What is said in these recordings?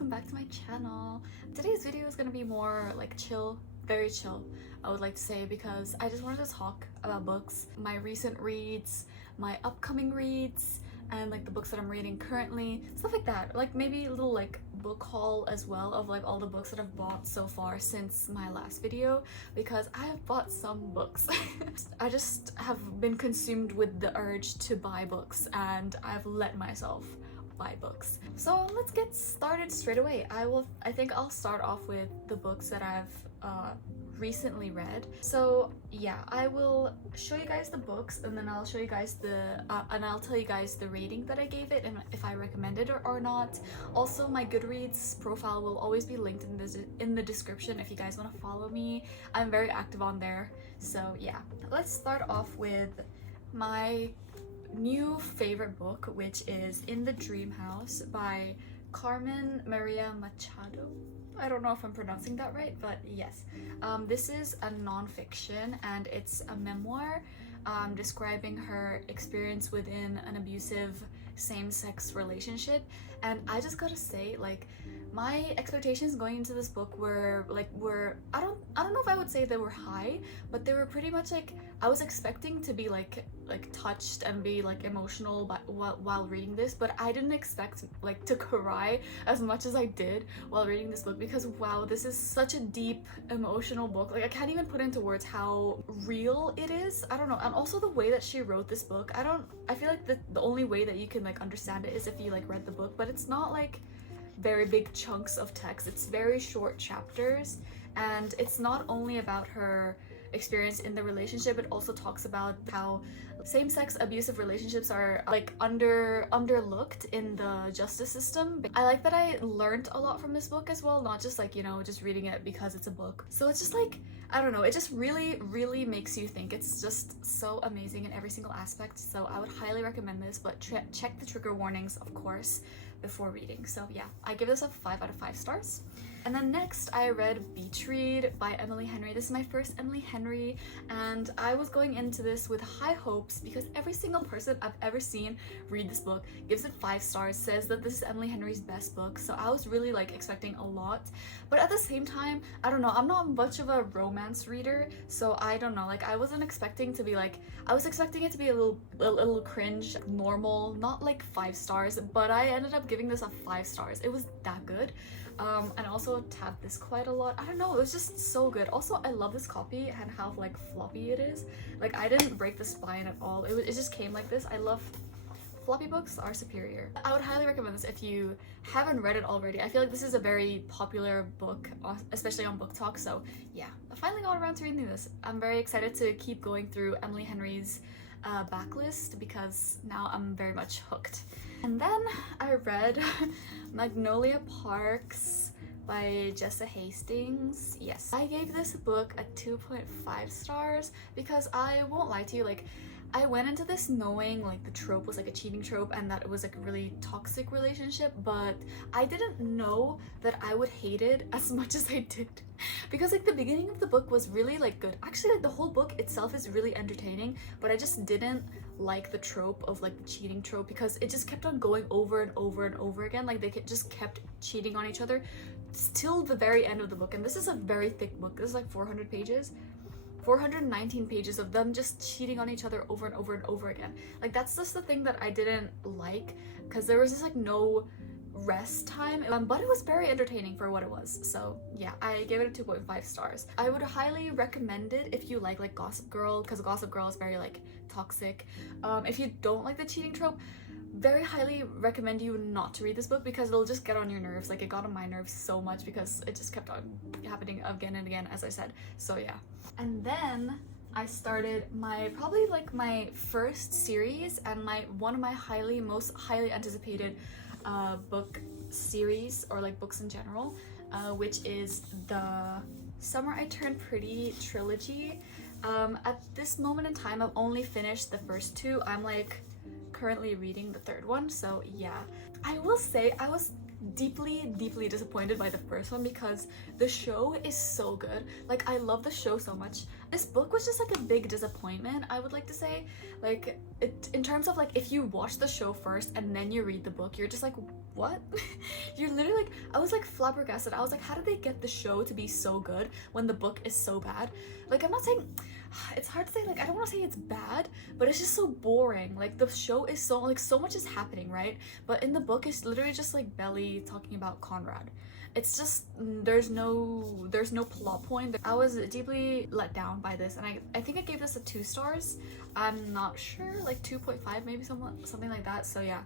welcome back to my channel. Today's video is gonna be more like chill, very chill, I would like to say, because I just wanted to talk about books, my recent reads, my upcoming reads, and like the books that I'm reading currently, stuff like that. Like maybe a little like book haul as well of like all the books that I've bought so far since my last video, because I have bought some books. I just have been consumed with the urge to buy books, and I've let myself buy books. So let's get started straight away. I think I'll start off with the books that I've recently read. So yeah, I will show you guys the books, and then I'll show you guys and I'll tell you guys the rating that I gave it and if I recommend it or not. Also, my Goodreads profile will always be linked in the description if you guys want to follow me. I'm very active on there. So yeah, let's start off with my new favorite book, which is In the Dream House by Carmen Maria Machado. I don't know if I'm pronouncing that right, but yes. This is a nonfiction, and it's a memoir describing her experience within an abusive same-sex relationship. And I just gotta say, like, my expectations going into this book were I don't know if I would say they were high, but they were pretty much like I was expecting to be like touched and be like emotional while reading this, but I didn't expect like to cry as much as I did while reading this book, because wow, this is such a deep emotional book. Like I can't even put into words how real it is. I don't know. And also the way that she wrote this book, I feel like the only way that you can like understand it is if you like read the book, but it's not like very big chunks of text. It's very short chapters, and it's not only about her experience in the relationship, it also talks about how same-sex abusive relationships are like underlooked in the justice system. I like that I learned a lot from this book as well, not just like, you know, just reading it because it's a book. So it's just like, I don't know, it just really makes you think. It's just so amazing in every single aspect. So I would highly recommend this, but check the trigger warnings, of course, before reading. So yeah, I give this a 5 out of 5 stars. And then next I read Beach Read by Emily Henry. This is my first Emily Henry, and I was going into this with high hopes because every single person I've ever seen read this book gives it 5 stars, says that this is Emily Henry's best book. So I was really like expecting a lot, but at the same time, I don't know, I'm not much of a romance reader, so I don't know, like I wasn't expecting to be like, I was expecting it to be a little cringe, normal, not like 5 stars, but I ended up giving this a 5 stars. It was that good. And also tapped this quite a lot. I don't know, it was just so good. Also, I love this copy and how like floppy it is. Like I didn't break the spine at all. It just came like this. I love floppy books are superior. I would highly recommend this if you haven't read it already. I feel like this is a very popular book, especially on Book Talk. So yeah, I finally got around to reading this. I'm very excited to keep going through Emily Henry's backlist because now I'm very much hooked. And then I read Magnolia Parks by Jessa Hastings. Yes, I gave this book a 2.5 stars because I won't lie to you, like I went into this knowing like the trope was like a cheating trope and that it was like a really toxic relationship, but I didn't know that I would hate it as much as I did, because like the beginning of the book was really like good. Actually, like the whole book itself is really entertaining, but I just didn't like the trope of like the cheating trope because it just kept on going over and over and over again. Like they just kept cheating on each other till the very end of the book, and this is a very thick book. This is like 400 pages. 419 pages of them just cheating on each other over and over and over again. Like that's just the thing that I didn't like, because there was just like no rest time, but it was very entertaining for what it was. So yeah, I gave it a 2.5 stars. I would highly recommend it if you like Gossip Girl, because Gossip Girl is very like toxic. If you don't like the cheating trope, very highly recommend you not to read this book because it'll just get on your nerves. Like it got on my nerves so much because it just kept on happening again and again, as I said. So yeah. And then I started probably like my first series and one of my most highly anticipated book series, or like books in general, which is the Summer I Turned Pretty trilogy. At this moment in time, I've only finished the first 2. I'm like currently reading the 3rd one, so yeah. I will say I was deeply disappointed by the first one because the show is so good. Like I love the show so much. This book was just like a big disappointment, I would like to say. Like in terms of like, if you watch the show first and then you read the book, you're just like, what? You're literally like, I was like flabbergasted. I was like, how did they get the show to be so good when the book is so bad? Like, I'm not saying, it's hard to say, like, I don't want to say it's bad, but it's just so boring. Like, the show is so, like, so much is happening, right? But in the book, it's literally just like Belly talking about Conrad. It's just, there's no plot point. I was deeply let down by this, and I think I gave this a 2 stars. I'm not sure, like 2.5 maybe, something like that. So yeah,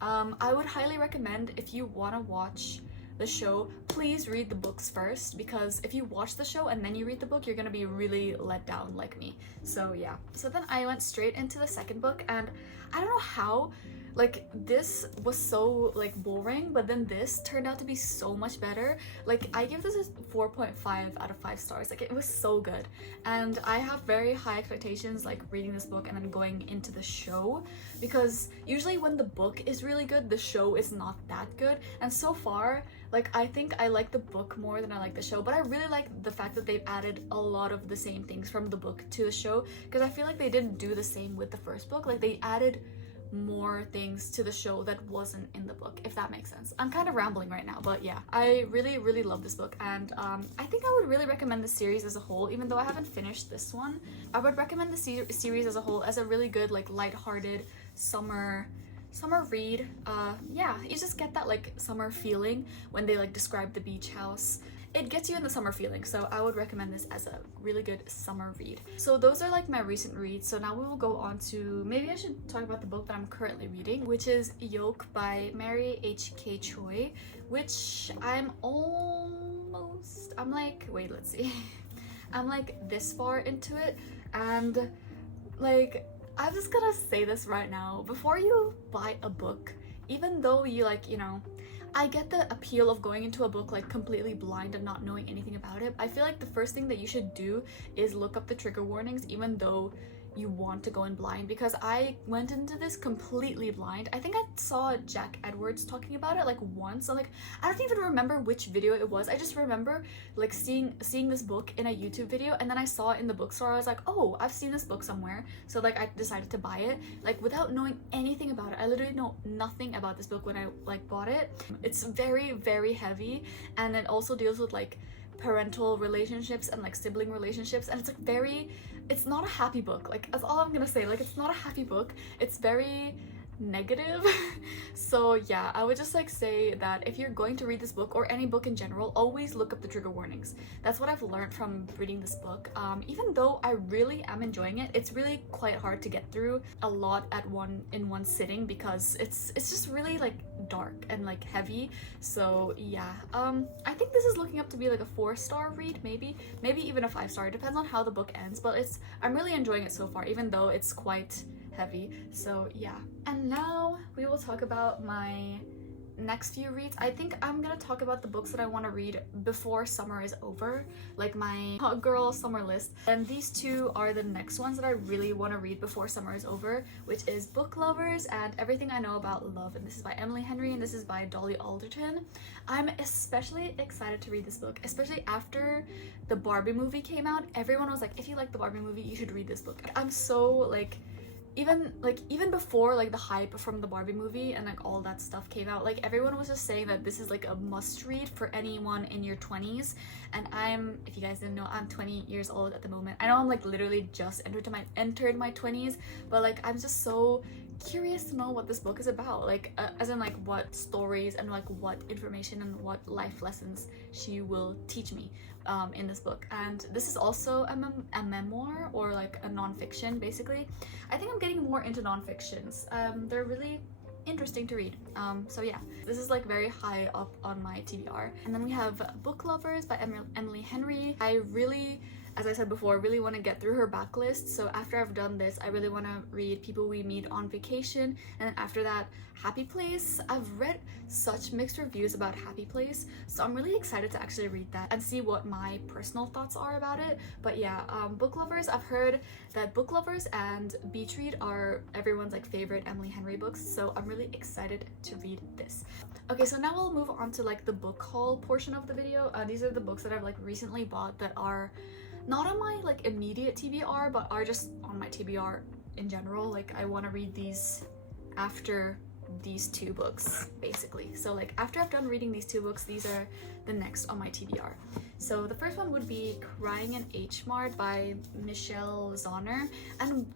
I would highly recommend, if you want to watch the show, please read the books first, because if you watch the show and then you read the book, you're gonna be really let down like me. So yeah, so then I went straight into the second book, and I don't know how, like, this was so like boring, but then this turned out to be so much better. Like, I give this a 4.5 out of 5 stars. Like, it was so good, and I have very high expectations, like reading this book and then going into the show, because usually when the book is really good, the show is not that good. And so far, like, I think I like the book more than I like the show, but I really like the fact that they've added a lot of the same things from the book to the show, because I feel like they didn't do the same with the first book. Like, they added more things to the show that wasn't in the book, if that makes sense. I'm kind of rambling right now, but yeah, I really love this book, and I think I would really recommend the series as a whole. Even though I haven't finished this one, I would recommend the series as a whole as a really good, like, lighthearted summer read. Yeah, you just get that like summer feeling when they like describe the beach house. It gets you in the summer feeling, so I would recommend this as a really good summer read. So those are like my recent reads. So now we will go on to, maybe I should talk about the book that I'm currently reading, which is Yolk by Mary H.K. Choi, which I'm like, wait, let's see. I'm like this far into it, and like, I'm just gonna say this right now. Before you buy a book, even though you like, you know, I get the appeal of going into a book like completely blind and not knowing anything about it. I feel like the first thing that you should do is look up the trigger warnings, even though you want to go in blind, because I went into this completely blind. I think I saw Jack Edwards talking about it like once. So like, I don't even remember which video it was. I just remember like seeing this book in a YouTube video, and then I saw it in the bookstore. I was like, oh, I've seen this book somewhere. So like, I decided to buy it like without knowing anything about it. I literally know nothing about this book when I like bought it. It's very heavy, and it also deals with like parental relationships and like sibling relationships, and it's like it's not a happy book. Like, that's all I'm gonna say. Like, it's not a happy book. It's very negative. So yeah, I would just like say that if you're going to read this book, or any book in general, always look up the trigger warnings. That's what I've learned from reading this book. Even though I really am enjoying it, it's really quite hard to get through a lot in one sitting, because it's just really like dark and like heavy. So yeah, I think this is looking up to be like a 4-star read, maybe even a 5-star. It depends on how the book ends, but I'm really enjoying it so far, even though it's quite heavy. So yeah, and now we will talk about my next few reads. I think I'm gonna talk about the books that I want to read before summer is over, like my hot girl summer list, and these two are the next ones that I really want to read before summer is over, which is Book Lovers and Everything I Know About Love, and this is by Emily Henry and this is by Dolly Alderton. I'm especially excited to read this book, especially after the Barbie movie came out. Everyone was like, if you like the Barbie movie, you should read this book. I'm so like, even before like the hype from the Barbie movie and like all that stuff came out, like everyone was just saying that this is like a must read for anyone in your 20s. And if you guys didn't know, I'm 20 years old at the moment. I know I'm like literally just entered my 20s, but like I'm just so curious to know what this book is about, like as in like what stories and like what information and what life lessons she will teach me in this book. And this is also a memoir, or like a nonfiction basically. I think I'm getting more into nonfictions. They're really interesting to read. So yeah, this is like very high up on my TBR. And then we have Book Lovers by Emily Henry. I really, as I said before, really want to get through her backlist. So after I've done this, I really want to read People We Meet on Vacation, and then after that, Happy Place. I've read such mixed reviews about Happy Place, so I'm really excited to actually read that and see what my personal thoughts are about it. But yeah, Book Lovers, I've heard that Book Lovers and Beach Read are everyone's like favorite Emily Henry books, so I'm really excited to read this. Okay, so now we'll move on to like the book haul portion of the video. These are the books that I've like recently bought that are not on my like immediate TBR, but are just on my TBR in general. Like I want to read these after these 2 books basically. So like after I've done reading these 2 books, these are the next on my TBR. So the first one would be Crying in H Mart by Michelle Zauner. And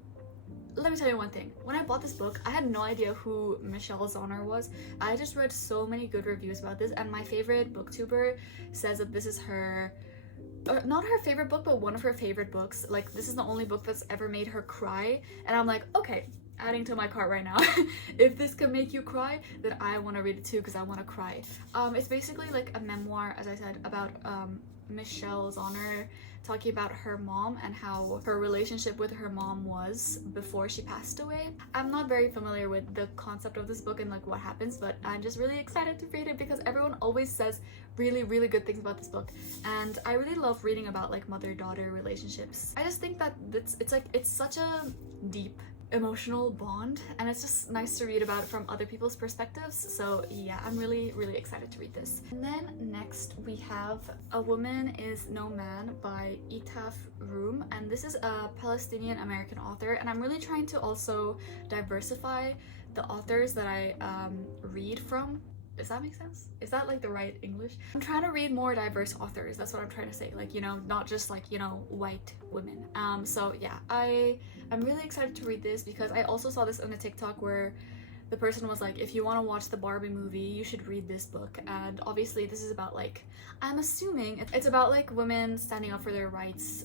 let me tell you one thing, when I bought this book, I had no idea who Michelle Zauner was. I just read so many good reviews about this, and my favorite booktuber says that this is her, not her favorite book, but one of her favorite books. Like this is the only book that's ever made her cry, and I'm like, okay, adding to my cart right now. If this can make you cry, then I want to read it too because I want to cry. It's basically like a memoir, as I said, about Michelle Zauner talking about her mom and how her relationship with her mom was before she passed away. I'm not very familiar with the concept of this book and like what happens, but I'm just really excited to read it because everyone always says really good things about this book, and I really love reading about like mother-daughter relationships. I just think that it's such a deep emotional bond, and it's just nice to read about it from other people's perspectives. So yeah, I'm really excited to read this. And then next we have A Woman Is No Man by Itaf Room, and this is a Palestinian American author, and I'm really trying to also diversify the authors that I read from. Does that make sense? Is that like the right English? I'm trying to read more diverse authors. That's what I'm trying to say. Like, you know, not just like, you know, white women. So yeah, I'm really excited to read this because I also saw this on a TikTok where the person was like, if you want to watch the Barbie movie, you should read this book. And obviously this is about like, I'm assuming it's about like women standing up for their rights,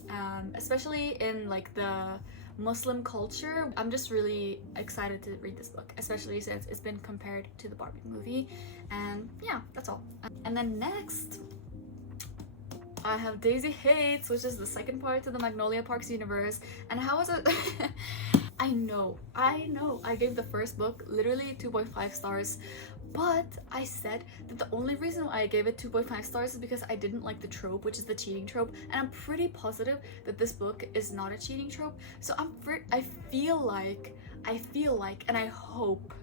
especially in like the Muslim culture. I'm just really excited to read this book, especially since it's been compared to the Barbie movie. And yeah, that's all. And then next I have Daisy Hates, which is the second part to the Magnolia Parks universe. And how was it? I know I gave the first book literally 2.5 stars, but I said that the only reason why I gave it 2.5 stars is because I didn't like the trope, which is the cheating trope, and I'm pretty positive that this book is not a cheating trope. So I feel like, and I hope,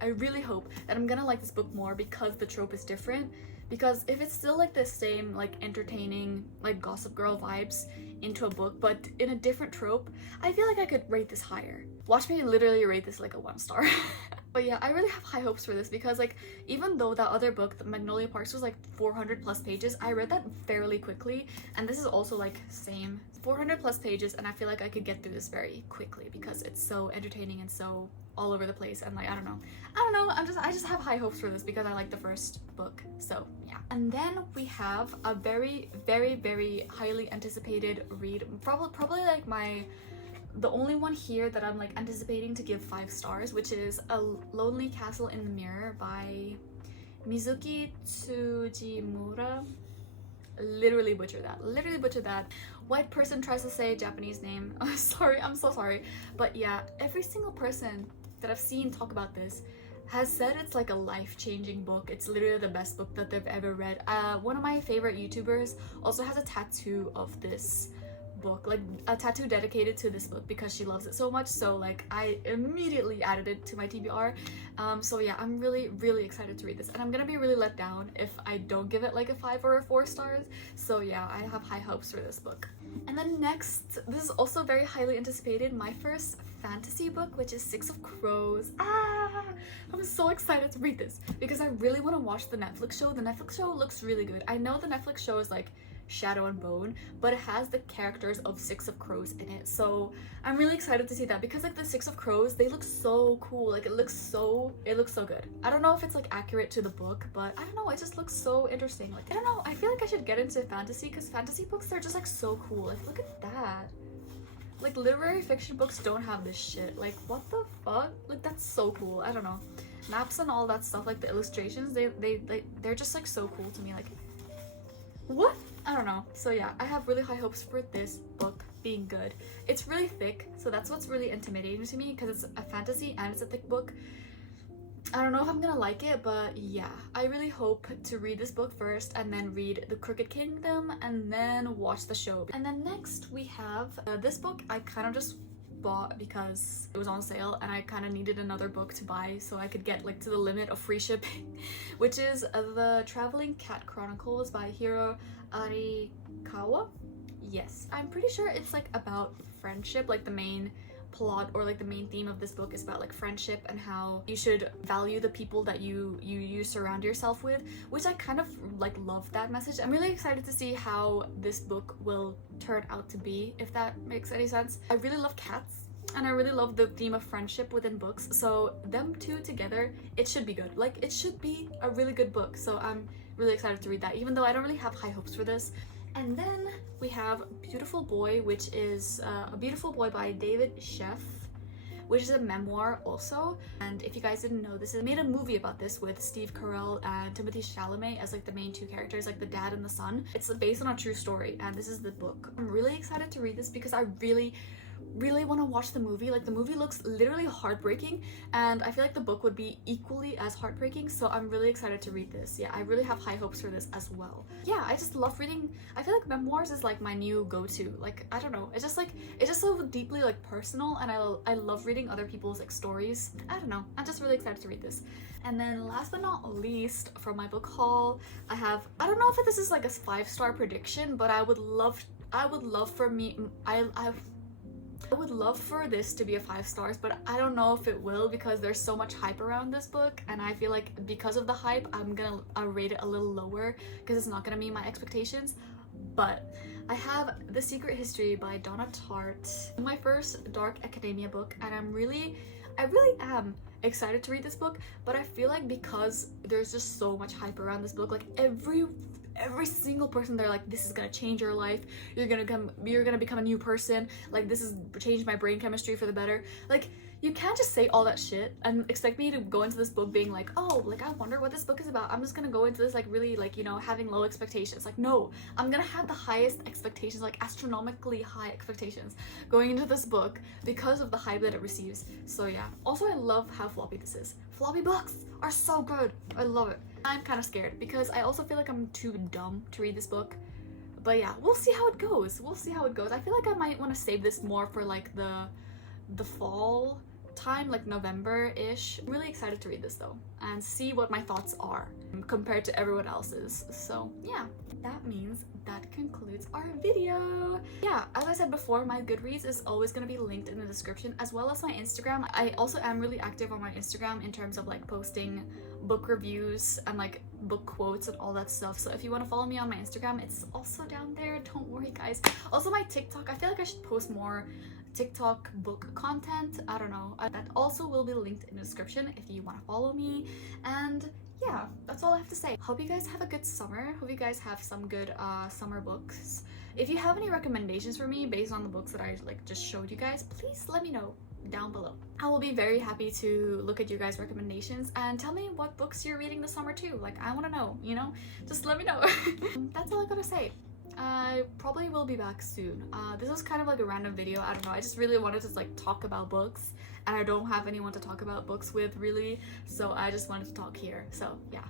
I really hope that I'm gonna like this book more because the trope is different. Because if it's still like the same like entertaining like Gossip Girl vibes into a book but in a different trope, I feel like I could rate this higher. Watch me literally rate this like a 1 star. But yeah, I really have high hopes for this because like even though that other book, the Magnolia Parks, was like 400 plus pages, I read that fairly quickly, and this is also like same 400 plus pages, and I feel like I could get through this very quickly because it's so entertaining and so all over the place, and like I don't know, I just have high hopes for this because I like the first book. So yeah. And then we have a very highly anticipated read, probably like the only one here that I'm like anticipating to give 5 stars, which is A Lonely Castle in the Mirror by Mizuki Tsujimura. Literally butchered that. White person tries to say Japanese name. Sorry, I'm so sorry. But yeah, every single person that I've seen talk about this has said it's like a life-changing book. It's literally the best book that they've ever read. One of my favorite YouTubers also has a tattoo of this book, like a tattoo dedicated to this book because she loves it so much. So like I immediately added it to my TBR. So yeah, I'm really excited to read this, and I'm gonna be really let down if I don't give it like a 5 or a 4 stars. So yeah, I have high hopes for this book. And then next, this is also very highly anticipated, my first fantasy book, which is 6 of Crows. I'm so excited to read this because I really want to watch the Netflix show. The Netflix show looks really good. I know the Netflix show is like Shadow and Bone, but it has the characters of 6 of Crows in it, so I'm really excited to see that because like the 6 of Crows, they look so cool. Like it looks so good. I don't know if it's like accurate to the book, but I don't know, it just looks so interesting. Like I don't know, I feel like I should get into fantasy because fantasy books, they're just like so cool. Like look at that. Like literary fiction books don't have this shit. Like what the fuck? Like that's so cool. I don't know, maps and all that stuff, like the illustrations, they're just like so cool to me. Like what? I don't know. So yeah, I have really high hopes for this book being good. It's really thick, so that's what's really intimidating to me because it's a fantasy and it's a thick book. I don't know if I'm gonna like it, but yeah, I really hope to read this book first and then read The Crooked Kingdom and then watch the show. And then next we have this book I kind of just bought because it was on sale and I kind of needed another book to buy so I could get like to the limit of free shipping, which is the Traveling Cat Chronicles by Hiro Arikawa. Yes, I'm pretty sure it's like about friendship. Like the main plot or like the main theme of this book is about like friendship and how you should value the people that you surround yourself with, which I kind of like love that message. I'm really excited to see how this book will turn out to be, if that makes any sense. I really love cats and I really love the theme of friendship within books, so them two together, it should be good. Like, it should be a really good book, so I'm really excited to read that, even though I don't really have high hopes for this. And then we have Beautiful Boy, which is A Beautiful Boy by David Sheff, which is a memoir also. And if you guys didn't know, this is made a movie about this with Steve Carell and Timothée Chalamet as like the main two characters, like the dad and the son. It's based on a true story, and this is the book. I'm really excited to read this because I really want to watch the movie. Like, the movie looks literally heartbreaking, and I feel like the book would be equally as heartbreaking, so I'm really excited to read this. Yeah, I really have high hopes for this as well. Yeah, I just love reading. I feel like memoirs is like my new go-to. Like, I don't know, it's just so deeply like personal, and I love reading other people's like stories. I don't know, I'm just really excited to read this. And then last but not least, from my book haul, I don't know if this is like a 5-star prediction, but I would love for this to be a 5 stars, but I don't know if it will because there's so much hype around this book, and I feel like because of the hype, I'll rate it a little lower because it's not gonna meet my expectations. But I have The Secret History by Donna Tartt, my first dark academia book, and I really am excited to read this book. But I feel like because there's just so much hype around this book, like every single person, they're like, this is gonna change your life, you're gonna become a new person, like, this has changed my brain chemistry for the better. Like, you can't just say all that shit and expect me to go into this book being like, oh, like, I wonder what this book is about. I'm just gonna go into this like really, like, you know, having low expectations. Like, no, I'm gonna have the highest expectations, like astronomically high expectations going into this book because of the hype that it receives. So yeah, also I love how floppy this is. Floppy books are so good. I love it. I'm kind of scared because I also feel like I'm too dumb to read this book. But yeah, we'll see how it goes. We'll see how it goes. I feel like I might want to save this more for like the fall time, like November-ish. I'm really excited to read this though and see what my thoughts are compared to everyone else's. So yeah, that means that concludes our video. Yeah, as I said before, my Goodreads is always going to be linked in the description, as well as my Instagram. I also am really active on my Instagram in terms of like posting book reviews and like book quotes and all that stuff. So if you want to follow me on my Instagram, it's also down there. Don't worry, guys. Also my TikTok, I feel like I should post more TikTok book content. I don't know. That also will be linked in the description if you want to follow me. And yeah, that's all I have to say. Hope you guys have a good summer. Hope you guys have some good summer books. If you have any recommendations for me based on the books that I like just showed you guys, please let me know down below. I will be very happy to look at your guys' recommendations and tell me what books you're reading this summer too. Like, I want to know, you know? Just let me know. That's all I gotta say. I probably will be back soon. This was kind of like a random video. I don't know. I just really wanted to like talk about books, and I don't have anyone to talk about books with really, so I just wanted to talk here. So yeah,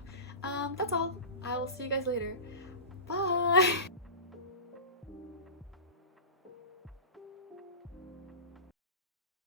that's all. I will see you guys later. Bye.